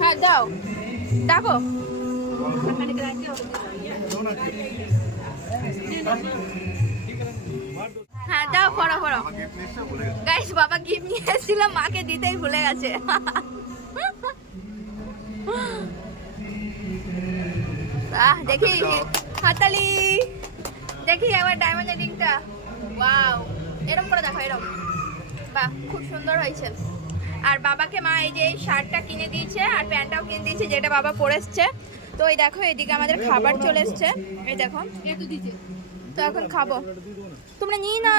হ্যাঁ দাও, ডাকো। হ্যাঁ দাও, পড়ো পড়ো। গাইস, বাবা গিফট নিয়ে এসেছিল, মাকে দিতেই ভুলে গেছে। দেখি হাতালি, দেখি একবার ডায়মন্ড রিংটা। ওয়াও, এরকম করে দেখো, এরকম। বাহ, খুব সুন্দর হয়েছে। আর বাবাকে মা এই যে শার্টটা কিনে দিয়েছে আর প্যান্টটাও কিনে দিয়েছে, যেটা বাবা পরে এসছে। তো এই দেখো, এদিকে আমাদের খাবার চলে এসছে, এই দেখো। তো এখন খাবো, তোমরা নিয়ে নাও।